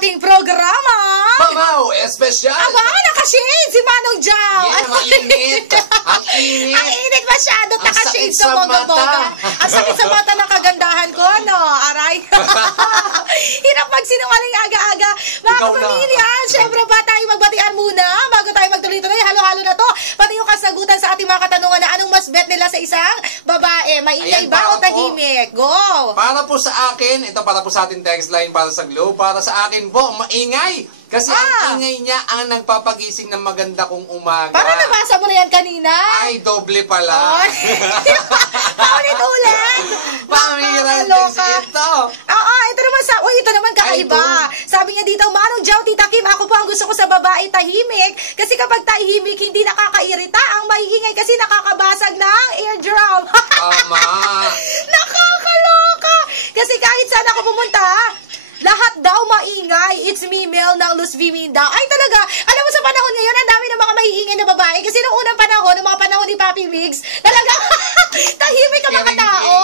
ating programa. Pamaw, espesyal! Aba, nakashade si Manong Jao. Yan, ang init. Ang init. Ang init masyado, Ang nakashade sakit sa sa bongga-bongga. mata. Ang sakit sa mata ng kagandahan ko, no? Aray. Hirap magsinungaling aga-aga. Mga Ikaw kapamilya, syempre ba tayo magbatian muna bago tayo magtuloy-tuloy. Halo-halo na to. Pati yung kasagutan sa ating mga katanungan na anong mas bet nila sa isang babae. Maingay Ayan, ba o para po. tahimik? Go! Para po sa akin, ito para po sa ating text line para sa Globe, para sa akin po, maingay. Kasi ang ingay niya ang nagpapagising ng maganda kong umaga. Parang nabasa mo na yan kanina. Ay, doble pala. Paulit-ulit. Pamiran din Nakakaloka. ito. Oo, ito naman ito naman kakaiba. Sabi niya dito, Manong Jao, Tita Kim, ako po ang gusto ko sa babae tahimik. Kasi kapag tahimik, hindi nakakairita. Ang maingay kasi nakakabasag ng eardrum. Tama. Nakakaloka. Kasi kahit saan ako pumunta, lahat daw maingay. It's me, Mel ng Luz Viminda. Ay talaga, alam mo sa panahon ngayon, ang dami ng mga maiingay na babae. Kasi noong unang panahon, noong mga panahon ni Papi Migs, talaga, tahimik ang mga tao.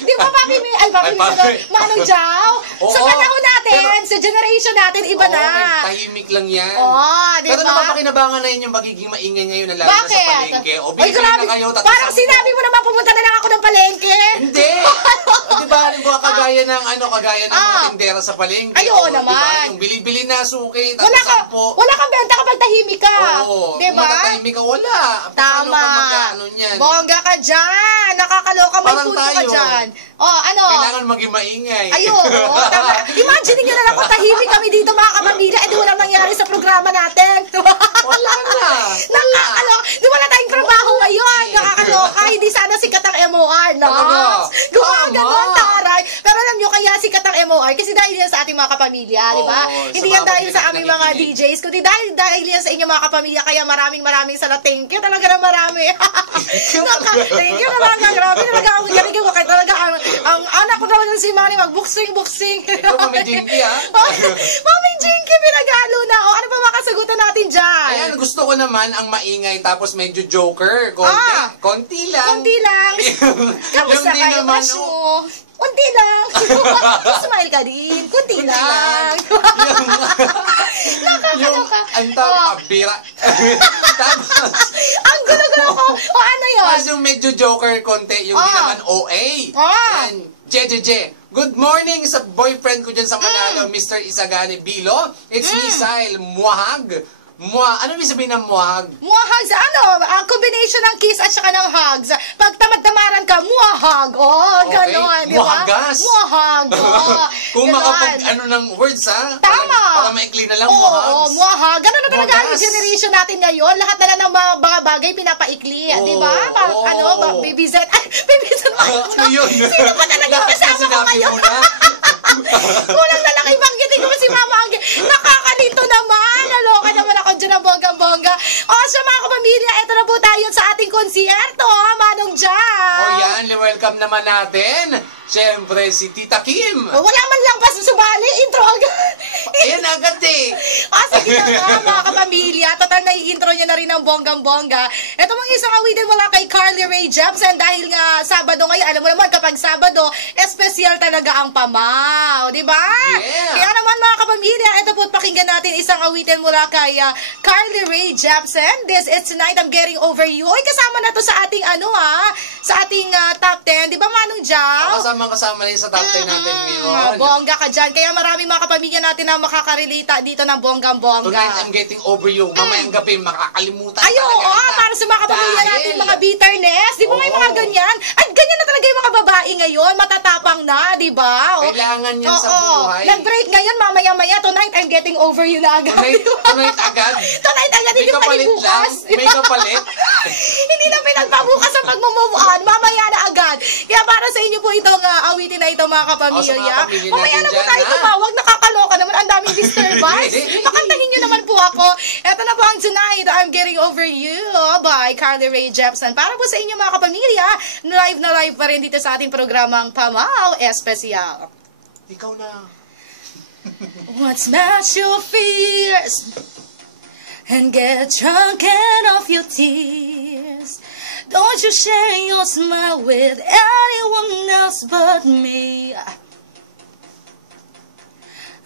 Di ba Papi Migs? Ay, Papi Migs, Manong Jao. Sa panahon natin, sa generation natin, iba na. Tahimik lang yan. Di Pero ba? napapakinabangan na yun yung magiging maingay ngayon na lalo na sa palengke. O Ay, bibili grabe. na kayo. Parang sinabi mo naman, pumunta na lang ako ng palengke. Hindi. Di ba, kagaya ng mga tindera sa palengke. Ay, oo Diba? naman. Yung bili-bili na suki, Wala kang benta kapag tahimik ka. Oo. Diba? Kung matatahimik ka, wala. Paano Tama. ka mag-ano niyan? Bongga ka dyan. Nakakaloka. May Parang punto ka tayo. dyan. Ano? Kailangan maging maingay. Ayun. Tama. Imagine nyo na lang kung tahimik kami dito mga kapamilya. Eh, di walang nangyari sa programa natin. Wala na. Nakakaloka. Di wala tayong trabaho ngayon. Nakakaloka. Hindi sana sikat ang MOR. No? Gumagano'n, taray. Pero alam nyo, kaya sikat ang MOR kasi dahil yan sa ating mga kapamilya, di ba? Hindi yan dahil sa aming mga DJs, kundi dahil yan sa inyong mga kapamilya. Kaya maraming salamat. Thank you talaga na marami. Thank you talaga. Grabe talaga. Ang galing ko. Kaya talaga ang anak ko talaga si Manny mag-buksing. Ito, Mami Jinky, ha? Mami Jinky, pinag-halo na. O, ano pa makasagutan natin dyan? Ayan, gusto ko naman ang maingay tapos medyo joker. Konti lang. Konti lang. Kamusta Yung di kayo, naman, Asyo? Kunti lang. Smile ka din. Kunti lang. Nakakaloka. Ang tawag, abira. Tapos, ang gulo-gulo ko. O ano yun? tapos yung medyo joker konti, yung di naman OA. Ayan, JJJ. Good morning sa boyfriend ko dyan sa Manalo, Mr. Isagani Bilo. It's Misael Muahag. Ano ibig sabihin ng muahag? Muahags, ang combination ng kiss at saka ng hugs. Pag tamad-tamaran ka, muahag. Ganon, di ba? Muahagas. Muahag. Kung makapag ng words, ha? Tama. Para maikli na lang, muahags. Muahag. Ganon na talaga ang Muahagas. generation natin ngayon. Lahat na lang ng mga bagay pinapaikli. Di ba? Baby Z. Ay, Baby Z. Ano yun? Sino pa talaga kasama ko ngayon? Kulang na lang ibanggitin ko si Mama Angge. Nakakalito naman. Naloka naman ako dyan ng bongga-bongga. Sa mga kapamilya, eto na po tayo sa ating konsierto, Manong Jao. Yan, welcome naman natin. Siyempre, si Tita Kim. Wala man lang pa sumali, intro agad. Ayan agad eh. Sige na nga, mga kapamilya. Total na i-intro niya na rin ang bonggang-bongga. Ito mga isang awitin mula kay Carly Rae Jepsen dahil nga Sabado ngayon. Alam mo naman, kapag Sabado, espesyal talaga ang pamaw. Diba? Yeah. Kaya naman mga kapamilya, ito po pakinggan natin isang awitin mula kay Carly Rae Jepsen. This is Tonight I'm Getting Over You. Ay, kasama na to sa ating sa ating top 10. Diba, Manong Jao? Kasama na yun sa top 10 natin ngayon. Bongga ka dyan. Kaya maraming mga kapamilya natin na makakarelita dito ng bonggang-bongga. Tonight I'm Getting Over You. Mamayang gabi, makakalimutan ay, oo, para sa mga kapamilya natin, mga bitterness. Di ba may mga ganyan? At ganyan na talaga yung mga babae ngayon. Matatapang na, di ba? Kailangan yan sa buhay. Nag-break ngayon, mamaya-maya. Tonight I'm Getting Over You na agad. Tonight agad? Tonight agad, hindi pa rin bukas. May kapalit? Hindi na pinagpabukas ang pag-move on. Mamaya na agad. Kaya para sa inyo po itong awitin na ito, mga kapamilya. Mamaya na po tayo tumawag. Nakakaloka naman. Ang daming disturbance. Pakantahin nyo naman po ako. Ito na po ang Tonight I'm Getting Over You by Carly Rae Jepsen. Para po sa inyo, mga kapamilya, live na live pa rin dito sa ating programang Pamaw Espesyal. Ikaw na. What smash your fears and get drunk and off your tears. Don't you share your smile with anyone else but me.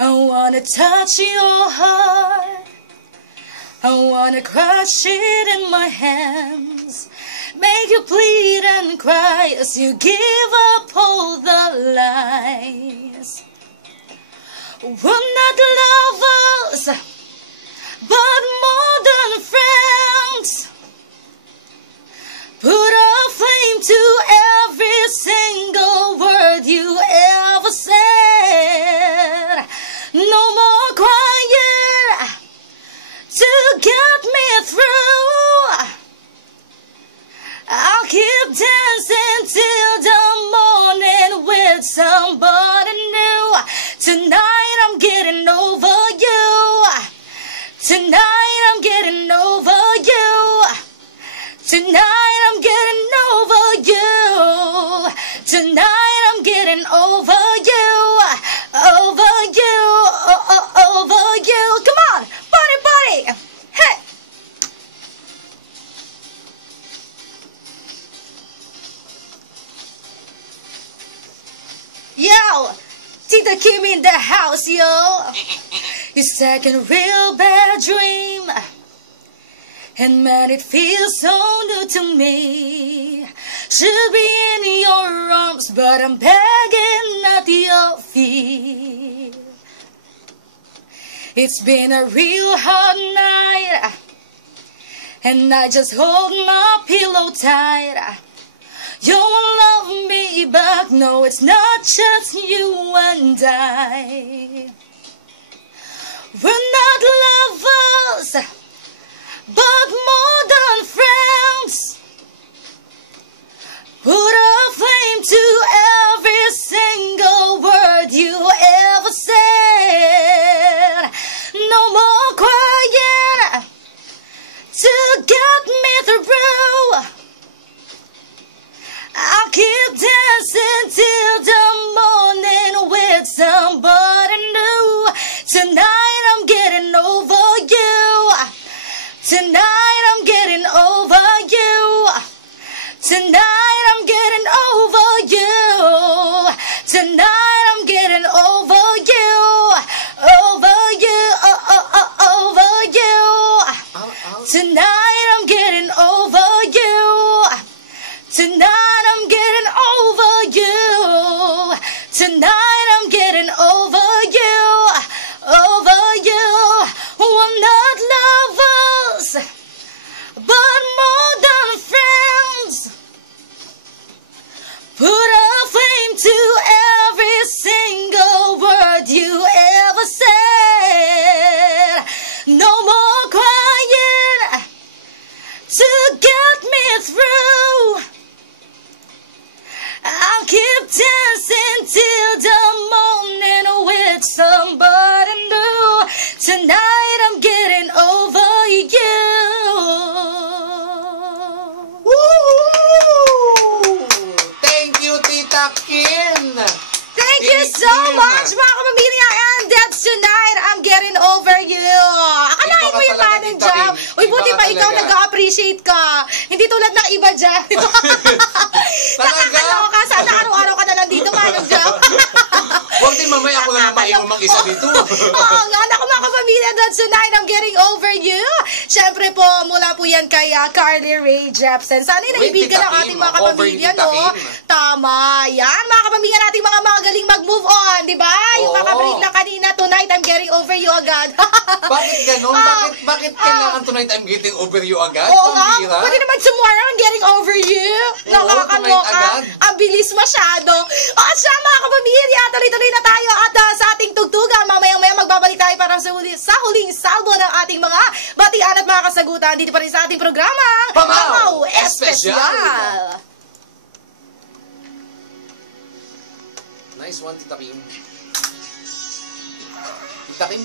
I wanna touch your heart. I wanna crush it in my hands. Make you bleed and cry as you give up all the lies. We're not lovers, but more than friends. Put a flame to every single word you ever said. No more crying to get me through. I'll keep dancing till the morning with somebody new. Tonight I'm getting over you. Tonight I'm getting over you. Tonight I'm getting over you. Tonight I'm getting over you. Over you. Over you. Come on. Party, party. Hey. Yo. Tita Kim in the house, yo. Your second real bad dream. And man, it feels so new to me. Should be in your arms, but I'm begging at your feet. It's been a real hard night, and I just hold my pillow tight. You won't love me back, no, it's not just you and I. We're not lovers, but more than friends. Put a flame to every single word you ever said. No more crying to get me through. I'll keep dancing till the morning with somebody new. Tonight I'm getting over you. Tonight I'm getting over you. Tonight I'm getting over you. Tonight I'm getting over you. Over you. Over you. Tonight I'm getting over you. Tonight I'm getting over you. Tonight I'm getting over you. Over you. We're not lovers, but more than friends. Put a flame to every single word you ever said. No more crying to get me through. I'll keep dancing till the morning with somebody new. Tonight I'm getting over you. Woo! Thank you, Tita Kim. Thank you so much, mga kapamilya. And that's tonight, I'm getting over you. Akalain mo yung manang job. Uy, buti pa ikaw nag-appreciate ka. Hindi tulad ng iba dyan. Nakakaloka. Sana araw-araw ka na lang dito, manang job. Huwag din mamaya ako na lang maiwan mag-isa dito. Oo nga, naku mga kapamilya, that's tonight, I'm getting over you. Siyempre po, mula po yan kay Carly Rae Jepsen. Sana yung naibigan ng ating mga kapamilya, no? Tama. Yan, mga kapamilya nating mga magaling mag-move on, di ba? Yung kakabreak na kanina, tonight, I'm getting over you agad. Bakit ganon? Bakit kailangan tonight I'm getting over you agad? Oo nga, pwede naman tomorrow I'm getting over you. Nakakaloka. Ang bilis masyado. O siya mga kapamilya, tuloy-tuloy na tayo at sa ating tugtugan. Mamayang-maya magbabalik tayo para sa huling salbo ng ating mga batian at mga kasagutan dito pa rin sa ating programa. Pamaw Espesyal! Nice one, Tita Kim. Tita Kim,